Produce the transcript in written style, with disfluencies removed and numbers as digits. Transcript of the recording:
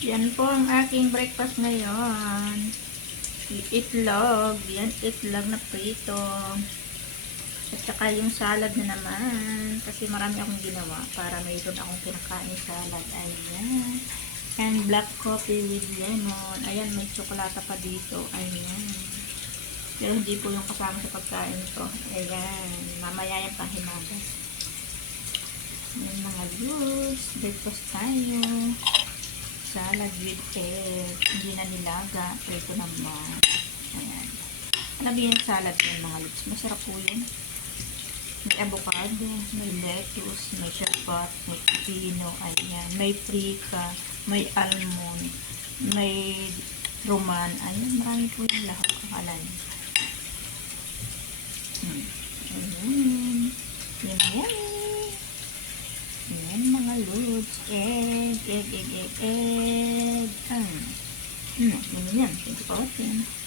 Yan po ang aking breakfast ngayon. Itlog. Yan, itlog na prito. At saka yung salad na naman. Kasi marami akong ginawa para mayroon akong kinakain salad. Ayan. And black coffee with lemon. Ayan, may tsokolata pa dito. Ayan. Pero hindi po yung kasama sa pagkain ko. Ayan. Mamaya yung panghimagas. Ayan mga loose. Breakfast tayo. Salad with egg. Hindi na nilaga. Prito naman. Ayan. Alam yung salad yun mga loose. Masarap po yun. May avocado, may lettuce, may shapat, may pipino, ayan. May prika, may almond, may roman. Ayan, marami po yung lahat. Akala niyo. Ayan. Yan. Ayan mga loads. Egg. Yan. Yan. Thank you for watching.